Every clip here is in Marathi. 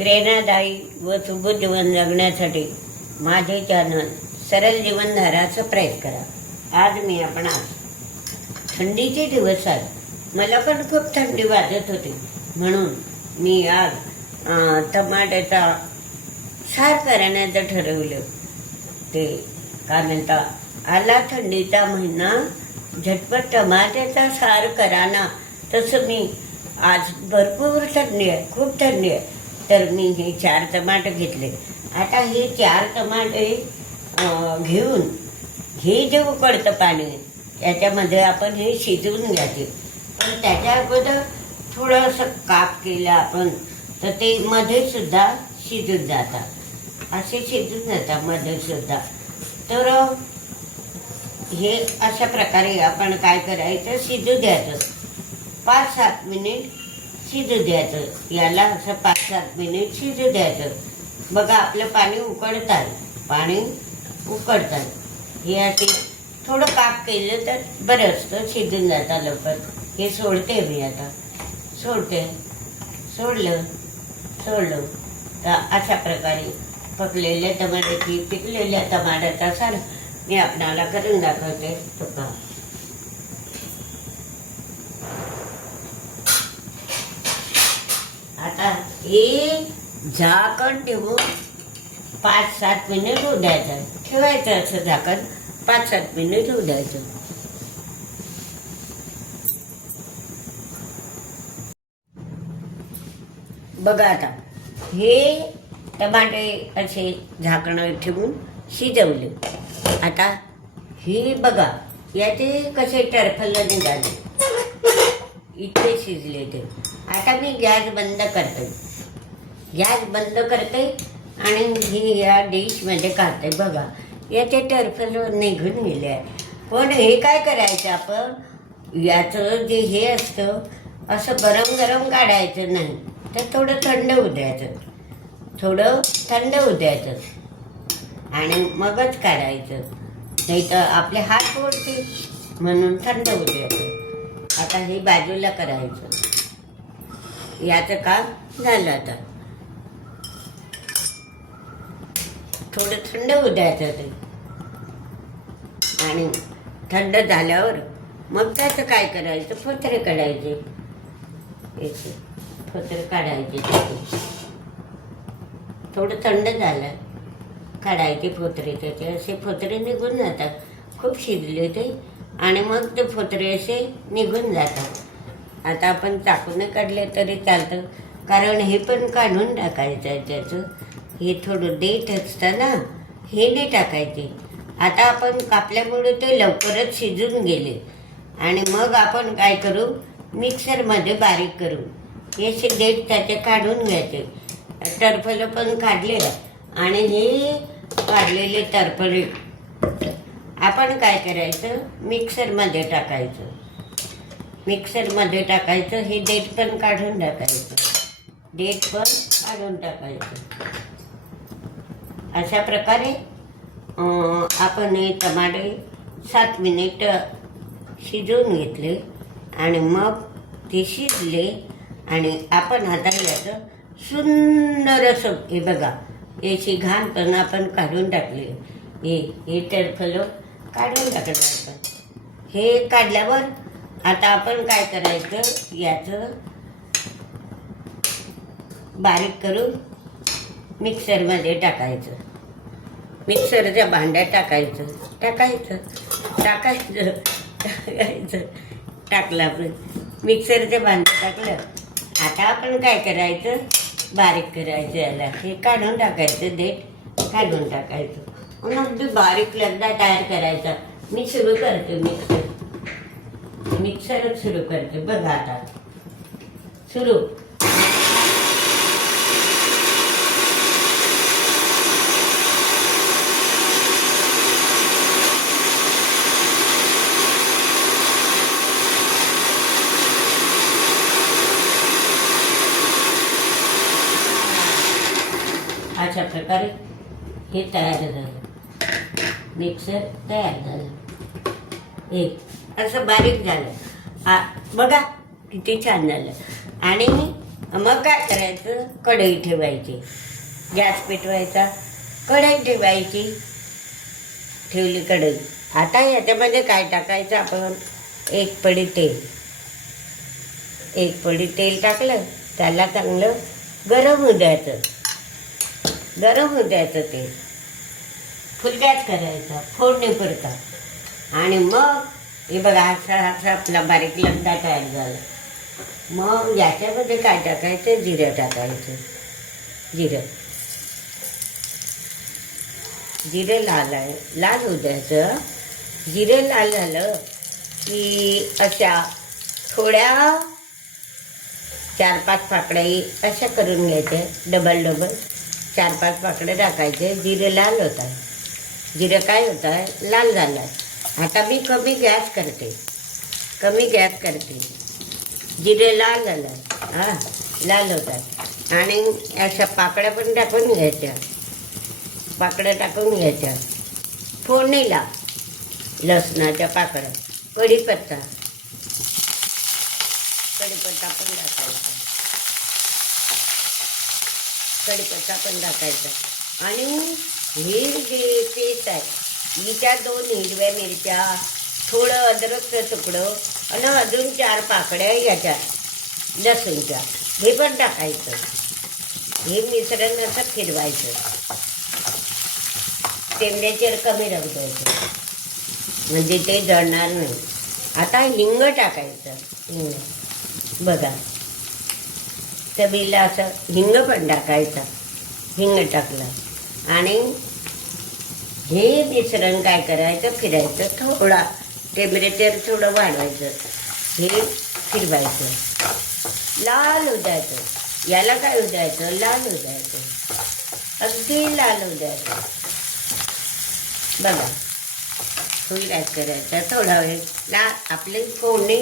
प्रेरणादायी व सुबोध जीवन जगण्यासाठी माझे चॅनल सरळ जीवनधारा सबस्क्राईब करा. आज मी आपणास थंडीचे दिवस आहेत. मला पण खूप थंडी वाजत होती, म्हणून मी आज टमाट्याचा सार करण्याचं ठरवलं. ते काय म्हणता, आला थंडीचा महिना, झटपट टमाट्याचा सार करा ना. तसं मी आज भरपूर थंडी आहे, खूप थंडी आहे, तर मी हे 4 टमाटे घेतले. आता हे 4 टमाटे घेऊन हे जे उकळतं पाणी त्याच्यामध्ये आपण हे शिजवून घ्यायचे. पण त्याच्या अगोदर थोडंसं काप केलं आपण तर ते मध्ये सुद्धा शिजून जातात, असे शिजून जातात मध्ये सुद्धा. तर हे अशा प्रकारे आपण काय करायचं, शिजू द्यायचं. 5-7 मिनिट शिजू द्यायचं. याला असं 5-7 मिनिट शिजू द्यायचं. बघा आपलं पाणी उकळतात. हे असे थोडं काप केलं तर बरं असतं, शिजून जातं लवकर. हे सोडते मी आता, सोडलं तर अशा प्रकारे पिकलेल्या टमाट्याचा सार मी आपणाला करून दाखवते. तो का आता हे झाकण ठेवून 5-7 मिनिट होऊ द्यायचं. ठेवायचं असं झाकण, 5-7 मिनिट होऊ द्यायचं. बघा आता हे टमाटे असे झाकण ठेवून शिजवले. आता हे बघा याचे कसे टरफल निघाले, इतके शिजले ते. आता मी गॅस बंद करते आणि हे या डिशमध्ये काढते. बघा याचे टरफल निघून गेले आहे. पण हे काय करायचं, आपण याचं जे हे असतं असं गरम काढायचं नाही, तर थोडं थंड होऊ द्यायचं आणि मगच काढायचं, नाही तर आपले हात फोडतील, म्हणून थंड होऊ द्यायचं. आता हे बाजूला करायचं. याचं काम झालं. आता थोडं थंड होऊ द्यायचं ते, आणि थंड झाल्यावर मग त्याचं काय करायचं, फोतरे काढायचे. फोतरे काढायचे. थोडं थंड झालं काढायचे फोतरे. त्याचे असे फोतरे निघून जातात. खूप शिजले ते, आणि मग ते फोतरे असे निघून जातात. आता आपण चाकूने काढले तरी चालतं, कारण हे पण काढून टाकायचं आहे त्याचं. हे थोडं देठ असतं ना, हे नाही टाकायचे. आता आपण कापल्यामुळे ते लवकरच शिजून गेले, आणि मग आपण काय करू, मिक्सरमध्ये बारीक करू. हे असे देठ त्याचे काढून घ्यायचे. टरफलं पण काढले, आणि हे काढलेले टरफले आपण काय करायचं, मिक्सरमध्ये टाकायचं. हे देठ पण काढून टाकायचं. अशा प्रकारे आपण हे टमाटे 7 मिनिट शिजवून घेतले, आणि मग ते शिजले. आणि आपण आता याचं सुंदर असं, हे बघा याची घाण पण आपण काढून टाकली. हे टरफलं काढून टाकलं आपण. हे काढल्यावर आता आपण काय करायचं, याचं बारीक करून मिक्सरमध्ये टाकायचं. मिक्सरच्या भांड्यात टाकायचं. टाकलं आपण मिक्सरच्या भांड्यात टाकलं. आता आपण काय करायचं, बारीक करायचं. याला हे काढून टाकायचं, देठ काढून टाकायचं. मग अगदी बारीक लगदा तयार करायचा. मी सुरू करते मिक्सरच सुरू करते. बघा आता सुरू. अशा प्रकारे हे तयार झालं. मिक्सर तयार झालं. असं बारीक झालं. बघा किती छान झालं. आणि मग काय करायचं, कढई ठेवायची, गॅस पेटवायचा, कढई ठेवायची, ठेवली कढई. आता याच्यामध्ये काय टाकायचं आपण, एक पडी तेल टाकलं, त्याला चांगलं गरम होऊ द्यायचं, तेल फुल गॅस करायचा फोडणीपुरता. आणि मग हे बघा असा आपला बारीक लगदा तयार झाला. मग याच्यामध्ये काय टाकायचं, जिरं टाकायचं. जिरे लाल होऊ द्यायचं. जिरे लाल झालं की अशा थोड्या 4-5 पाकड्या अशा करून घ्यायच्या, डबल 4-5 पाकड्या टाकायचे. जिरे लाल होत आहे, जिरं काय होत आहे, लाल झालं आहे. आता मी कमी गॅस करते. जिरे लाल झालं आहे, लाल होत आहे. आणि अशा पाकड्या पण टाकून घ्यायच्या, फोडणीला लसणाच्या पाकळ्या, कढीपत्ता पण टाकायचा. आणि ही जी पेस्ट आहे, हिच्या 2 हिरव्या मिरच्या, थोडं अद्रकचं तुकडं आणि अजून 4 पाकड्या याच्या लसूणच्या, हे पण टाकायचं. हे मिश्रण असं फिरवायचं. टेम्परेचर कमी राखवायचं म्हणजे ते जळणार नाही. आता हिंग टाकायचं. बघा चवीला असं हिंग पण टाकायचं. हिंग टाकलं आणि हे मिश्रण काय करायचं, फिरायचं. थोडा टेम्परेचर थोडं वाढवायचं. हे फिरवायचं, लाल होऊ द्यायचं. याला काय होऊ द्यायचं, लाल होऊ द्यायचं, अगदी लाल होऊ द्यायचं. बघा फुल गॅस करायचा. थोडा वेळ आपली फोडणी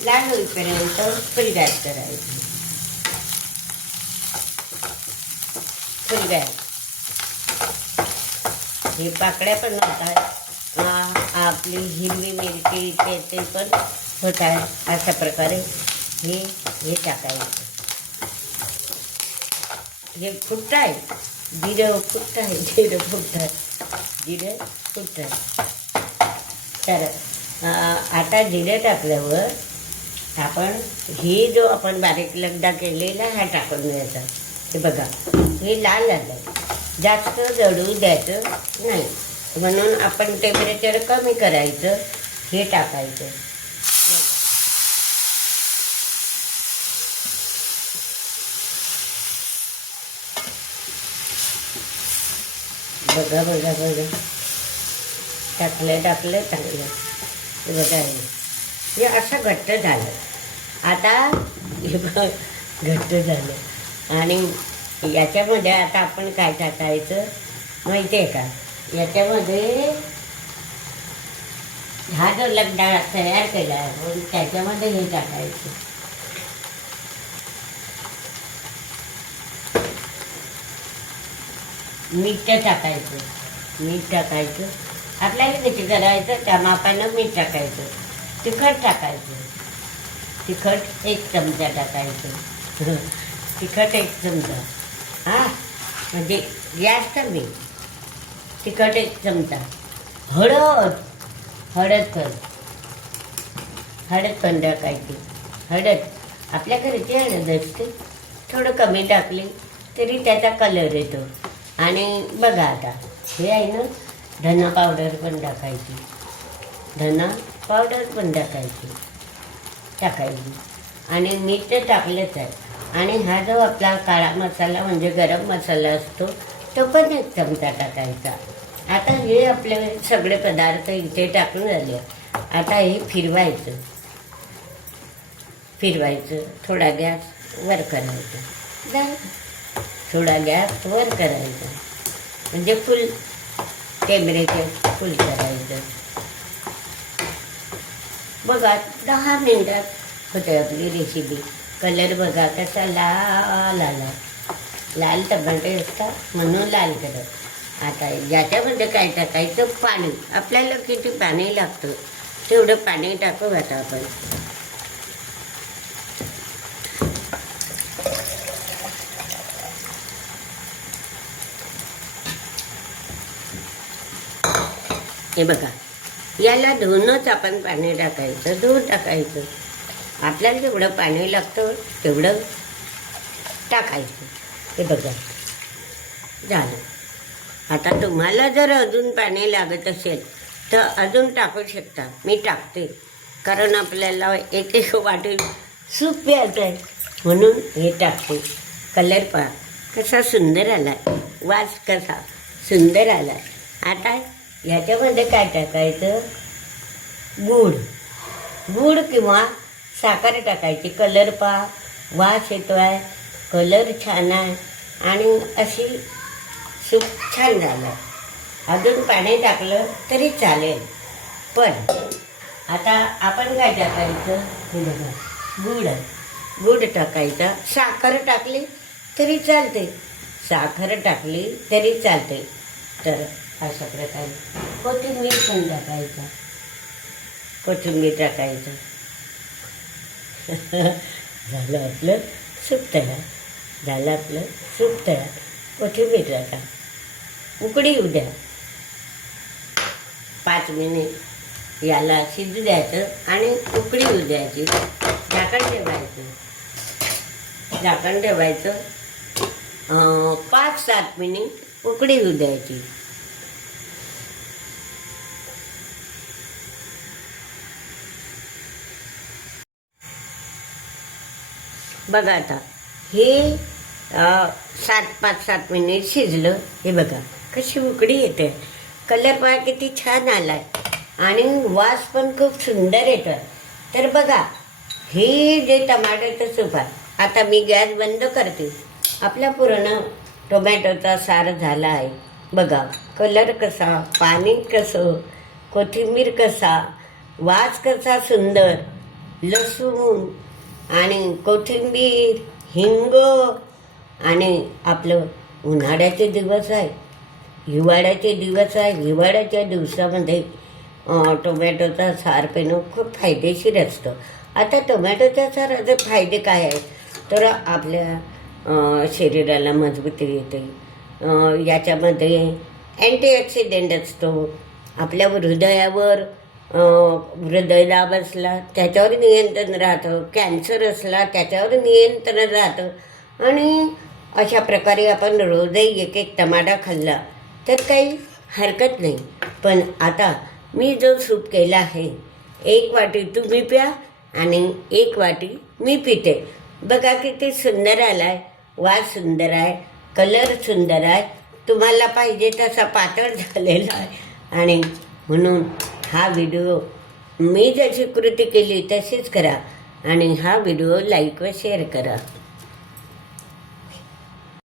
लाल होईपर्यंत फुल गॅस करायची. फुल गॅस. हे पाकड्या पण होतात, आपली हिरवी मिरची ते पण होत आहे. अशा प्रकारे हे टाकायचं. हे फुटत आहे, जिरं फुटत आहे. तर आता जिरे टाकल्यावर आपण जो आपण बारीक लगदा केलेला हा टाकून द्यायचा. हे बघा हे लाल झालं, जास्त जळू द्यायचं नाही म्हणून आपण टेम्परेचर कमी करायचं. हे टाकायचं. बघा टाकलं चांगलं. हे बघा हे असं घट्ट झालं. आता हे घट्ट झालं आणि याच्यामध्ये आता आपण काय टाकायचं माहिती आहे का, याच्यामध्ये हा जो लगदा तयार केला आहे त्याच्यामध्ये हे टाकायचं. मीठ टाकायचं. आपल्याला किती करायचं त्या मापानं मीठ टाकायचं. तिखट टाकायचं. तिखट 1 चमचा टाकायचं. तिखट 1 चमचा म्हणजे जास्त मीठ. तिखट 1 चमचा. हळद पण टाकायची. हळद आपल्या घरची हळद असते, थोडं कमी टाकली तरी त्याचा कलर येतो. आणि बघा आता हे आहे ना, धना पावडर पण टाकायची. आणि मीठ तर टाकलंच आहे. आणि हा जो आपला काळा मसाला म्हणजे गरम मसाला असतो तो पण 1 चमचा टाकायचा. आता हे आपले सगळे पदार्थ इथे टाकून झाले. आता हे फिरवायचं. थोडा गॅस वर करायचा. म्हणजे फुल टेम्परेचर फुल करायचं. बघा 10 मिनिटात होते आपली रेसिपी. कलर बघा कसा लाल आला. लाल टमाटे असतात म्हणून लाल कलर. आता याच्यामध्ये काय टाकायचं, पाणी. आपल्याला किती पाणी लागतं तेवढं पाणी टाकू आता आपण. हे बघा, याला धुवूनच आपण पाणी टाकायचं, धुवून टाकायचं. आपल्याला जेवढं पाणी लागतं तेवढं टाकायचं. हे बघा झालं. आता तुम्हाला जर अजून पाणी लागत असेल तर अजून टाकू शकता. मी टाकते कारण आपल्याला एक वाटी सूप प्यायचं आहे म्हणून हे टाकते. कलर पहा कसा सुंदर आला, वास कसा सुंदर आला. आता याच्यामध्ये काय टाकायचं, गूळ किंवा साखर टाकायची. कलर पहा, वास येतो आहे, कलर छान आहे आणि अशी सूप छान झालं. अजून पाणी टाकलं तरी चालेल. पण आता आपण काय टाकायचं, हे बघा, गूळ टाकायचा. साखर टाकली तरी चालते, साखर टाकली तरी चालते. तर अशा प्रकारे कोथिंबीर पण टाकायचं, कोथिंबीर टाकायचं. झालं आपलं सूप तयार, झालं आपलं सूप तयार. कोथिंबीर टाका, उकडी येऊ द्या, 5 मिनिट याला शिजू द्यायचं आणि उकडी येऊ द्यायची. झाकण ठेवायचं 5-7 मिनिट उकडी येऊ द्यायची. बघा आता हे 5-7 मिनिट शिजलं. हे बघा कशी उकडी येते, कलर पहा किती छान आलाय आणि वास पण खूप सुंदर येतो. तर बघा हे जे टमाट्याचं सूप आहे, आता मी गॅस बंद करते. आपला पूर्ण टोमॅटोचा सार झाला आहे. बघा कलर कसा, पाणी कसं, कोथिंबीर कसा, वास कसा सुंदर, लसूण आणि कोथिंबीर, हिंग. आणि आपलं उन्हाळ्याचे दिवस आहे, हिवाळ्याचे दिवस आहे. हिवाळ्याच्या दिवसामध्ये टोमॅटोचा सार पिणं खूप फायदेशीर असतं. आता टोमॅटोच्या साराचे फायदे काय आहेत, तर आपल्या शरीराला मजबूती येते. याच्यामध्ये अँटीऑक्सिडंट असतो. आपल्या हृदयावर हृदयदाब असला त्याच्यावर नियंत्रण राहतं, कॅन्सर असला त्याच्यावर नियंत्रण राहतं. आणि अशा प्रकारे आपण रोजही एक टमाटा खाल्ला तर काही हरकत नाही. पण आता मी जो सूप केला आहे, 1 वाटी तुम्ही प्या आणि 1 वाटी मी पिते. बघा किती सुंदर आलाय, वास सुंदर आहे, कलर सुंदर आहे. तुम्हाला पाहिजे तसा पातळ झालेला आहे. आणि म्हणून हा व्हिडिओ मी जशी कृती केली तशीच करा आणि हा व्हिडिओ लाईक व शेअर करा.